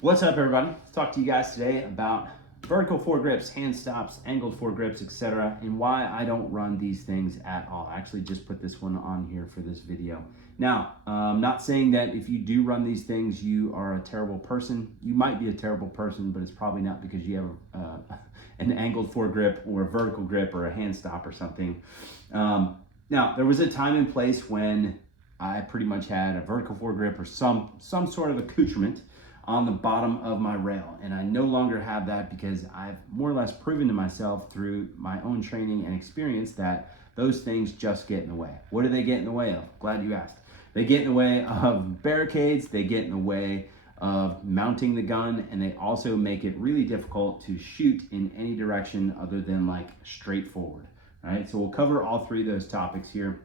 What's up, everybody? Let's talk to you guys today about vertical foregrips, hand stops, angled foregrips, etc., and why I don't run these things at all. I actually just put this one on here for this video. Now, I'm not saying that if you do run these things, you are a terrible person. You might be a terrible person, but it's probably not because you have an angled foregrip or a vertical grip or a hand stop or something. Now, there was a time and place when I pretty much had a vertical foregrip or some sort of accoutrement on the bottom of my rail, and I no longer have that because I've more or less proven to myself through my own training and experience that those things just get in the way. What do they get in the way of? Glad you asked. They get in the way of barricades, they get in the way of mounting the gun, and they also make it really difficult to shoot in any direction other than like straight forward. All right, so we'll cover all three of those topics here.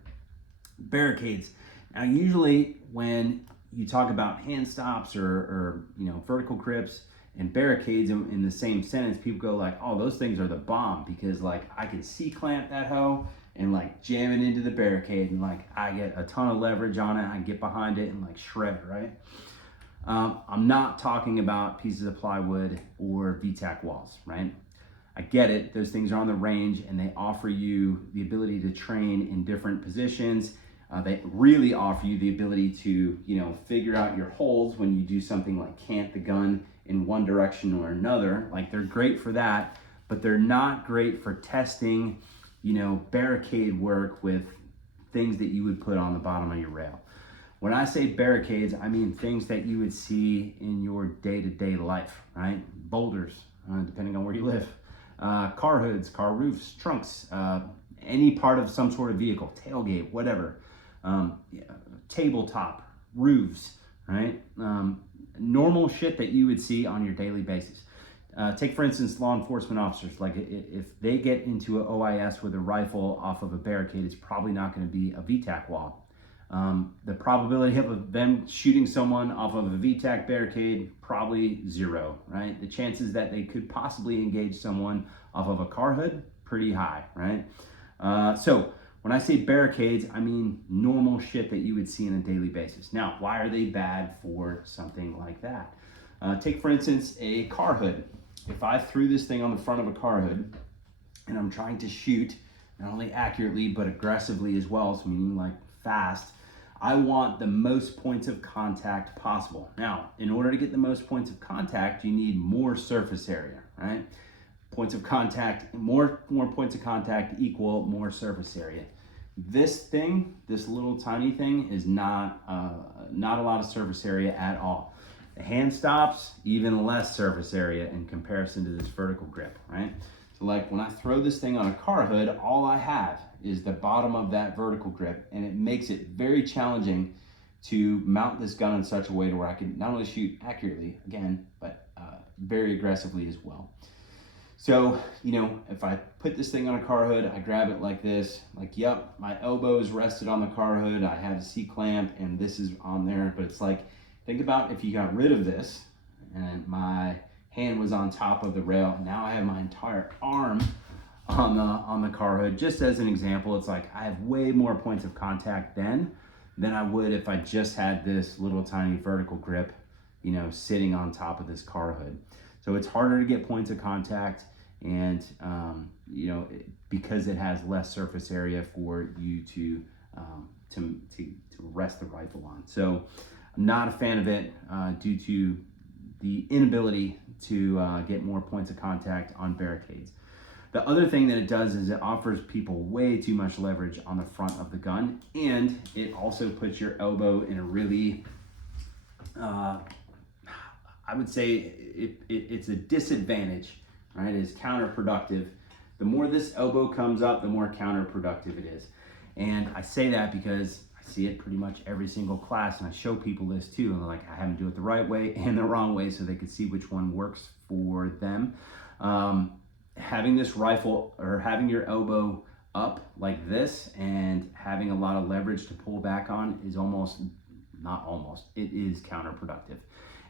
Barricades. Now, usually when you talk about hand stops or vertical grips and barricades in the same sentence, people go like, oh, those things are the bomb because like I can C-clamp that hoe and like jam it into the barricade and like I get a ton of leverage on it. I can get behind it and like shred it, right? I'm not talking about pieces of plywood or VTAC walls, right? I get it. Those things are on the range and they offer you the ability to train in different positions. They really offer you the ability to, figure out your holds when you do something like cant the gun in one direction or another. Like they're great for that, but they're not great for testing, barricade work with things that you would put on the bottom of your rail. When I say barricades, I mean things that you would see in your day-to-day life, right? Boulders, depending on where you live, car hoods, car roofs, trunks, any part of some sort of vehicle, tailgate, whatever. Tabletop, roofs, right? Normal shit that you would see on your daily basis. Take, for instance, law enforcement officers. Like if they get into an OIS with a rifle off of a barricade, it's probably not going to be a VTAC wall. The probability of them shooting someone off of a VTAC barricade, probably zero, right? The chances that they could possibly engage someone off of a car hood, pretty high, right? So when I say barricades, I mean normal shit that you would see on a daily basis. Now, why are they bad for something like that? Take, for instance, a car hood. If I threw this thing on the front of a car hood and I'm trying to shoot, not only accurately, but aggressively as well, so meaning like fast, I want the most points of contact possible. Now, in order to get the most points of contact, you need more surface area, right? Points of contact, more points of contact equal more surface area. This thing, this little tiny thing, is not a lot of surface area at all. The hand stops, even less surface area in comparison to this vertical grip, right? So like when I throw this thing on a car hood, all I have is the bottom of that vertical grip, and it makes it very challenging to mount this gun in such a way to where I can not only shoot accurately, again, but very aggressively as well. So, if I put this thing on a car hood, I grab it like this, like, yep, my elbow is rested on the car hood, I have a C-clamp, and this is on there, but it's like, think about if you got rid of this, and my hand was on top of the rail, now I have my entire arm on the car hood. Just as an example, it's like, I have way more points of contact then than I would if I just had this little tiny vertical grip, sitting on top of this car hood. So it's harder to get points of contact, and because it has less surface area for you to rest the rifle on. So I'm not a fan of it due to the inability to get more points of contact on barricades. The other thing that it does is it offers people way too much leverage on the front of the gun, and it also puts your elbow in a really I would say it's a disadvantage, right? It's counterproductive. The more this elbow comes up, the more counterproductive it is. And I say that because I see it pretty much every single class, and I show people this too. And like, I have them do it the right way and the wrong way so they can see which one works for them. Having this rifle or having your elbow up like this and having a lot of leverage to pull back on is it is counterproductive.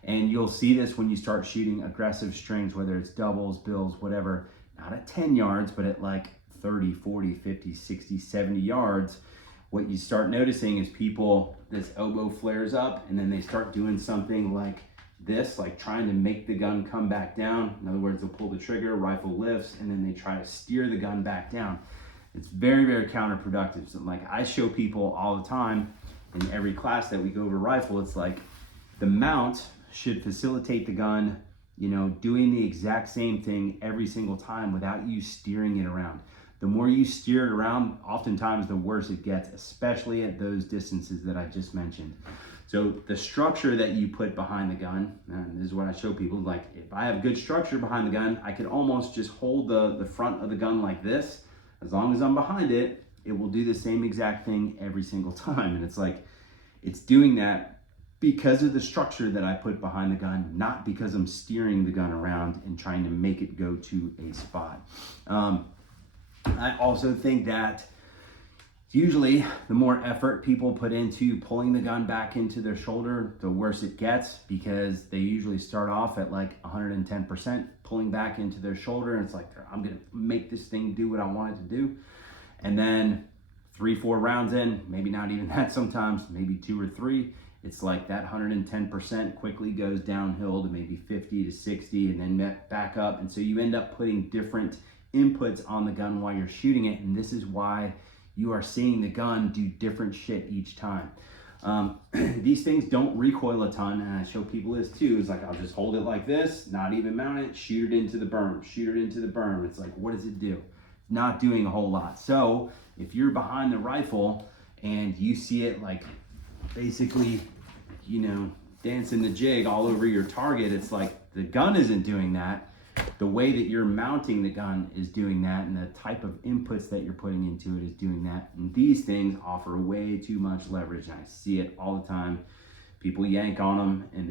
And you'll see this when you start shooting aggressive strings, whether it's doubles, bills, whatever, not at 10 yards, but at like 30, 40, 50, 60, 70 yards. What you start noticing is this elbow flares up and then they start doing something like this, like trying to make the gun come back down. In other words, they'll pull the trigger, rifle lifts, and then they try to steer the gun back down. It's very, very counterproductive. So like I show people all the time in every class that we go over rifle, it's like the mount should facilitate the gun, you know, doing the exact same thing every single time without you steering it around. The more you steer it around, oftentimes the worse it gets, especially at those distances that I just mentioned. So the structure that you put behind the gun, and this is what I show people, like if I have good structure behind the gun, I could almost just hold the front of the gun like this. As long as I'm behind it, it will do the same exact thing every single time. And it's like, it's doing that because of the structure that I put behind the gun, not because I'm steering the gun around and trying to make it go to a spot. I also think that usually the more effort people put into pulling the gun back into their shoulder, the worse it gets, because they usually start off at like 110% pulling back into their shoulder. And it's like, I'm gonna make this thing do what I want it to do. And then 3-4 rounds in, maybe not even that sometimes, maybe 2 or 3, it's like that 110% quickly goes downhill to maybe 50 to 60 and then back up. And so you end up putting different inputs on the gun while you're shooting it. And this is why you are seeing the gun do different shit each time. These things don't recoil a ton, and I show people this too. It's like, I'll just hold it like this, not even mount it, shoot it into the berm, shoot it into the berm. It's like, what does it do? Not doing a whole lot. So if you're behind the rifle and you see it like basically, you know, dancing the jig all over your target, it's like the gun isn't doing that. The way that you're mounting the gun is doing that, and the type of inputs that you're putting into it is doing that. And these things offer way too much leverage, and I see it all the time. People yank on them, and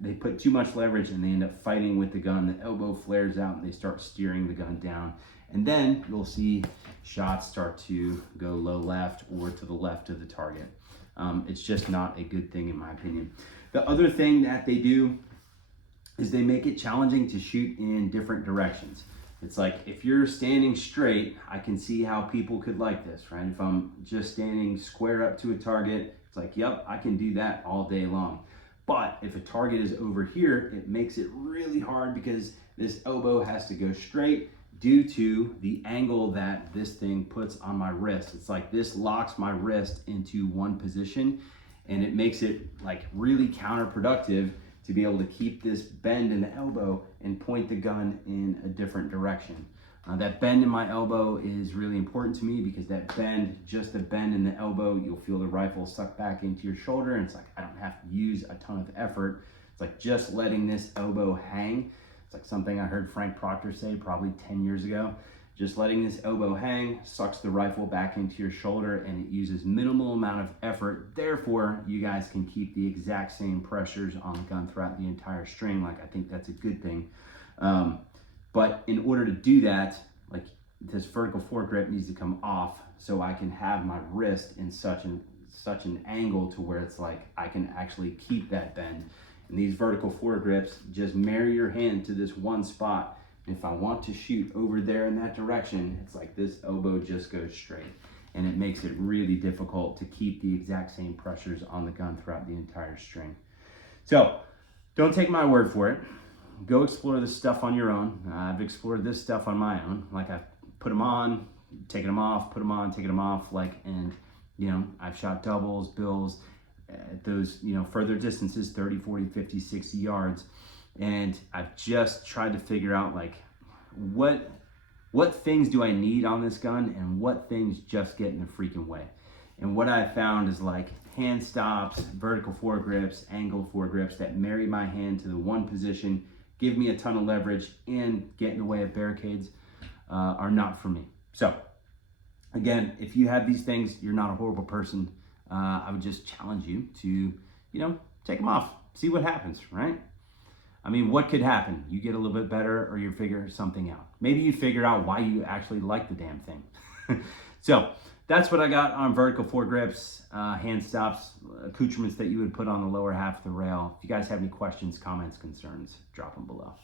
they put too much leverage, and they end up fighting with the gun. The elbow flares out, and they start steering the gun down. And then you'll see shots start to go low left or to the left of the target. It's just not a good thing in my opinion. The other thing that they do is they make it challenging to shoot in different directions. It's like, if you're standing straight, I can see how people could like this, right? If I'm just standing square up to a target, it's like, yep, I can do that all day long. But if a target is over here, it makes it really hard because this elbow has to go straight due to the angle that this thing puts on my wrist. It's like this locks my wrist into one position, and it makes it like really counterproductive to be able to keep this bend in the elbow and point the gun in a different direction. That bend in my elbow is really important to me because that bend, just the bend in the elbow, you'll feel the rifle suck back into your shoulder, and it's like, I don't have to use a ton of effort. It's like just letting this elbow hang. It's like something I heard Frank Proctor say probably 10 years ago. Just letting this elbow hang sucks the rifle back into your shoulder, and it uses minimal amount of effort. Therefore, you guys can keep the exact same pressures on the gun throughout the entire string. Like, I think that's a good thing. But in order to do that, like this vertical foregrip needs to come off so I can have my wrist in such an angle to where it's like I can actually keep that bend. And these vertical foregrips just marry your hand to this one spot. If I want to shoot over there in that direction, it's like this elbow just goes straight, and it makes it really difficult to keep the exact same pressures on the gun throughout the entire string. So don't take my word for it. Go explore this stuff on your own. I've explored this stuff on my own. Like, I've put them on, taken them off, put them on, taken them off, like, and you know, I've shot doubles, bills at those, you know, further distances, 30, 40, 50, 60 yards. And I've just tried to figure out like what things do I need on this gun and what things just get in the freaking way. And what I found is like hand stops, vertical foregrips, angle foregrips that marry my hand to the one position, give me a ton of leverage, and get in the way of barricades are not for me. So again, if you have these things, you're not a horrible person. I would just challenge you to, you know, take them off, see what happens, right? I mean, what could happen? You get a little bit better, or you figure something out. Maybe you figure out why you actually like the damn thing. So that's what I got on vertical foregrips, hand stops, accoutrements that you would put on the lower half of the rail. If you guys have any questions, comments, concerns, drop them below.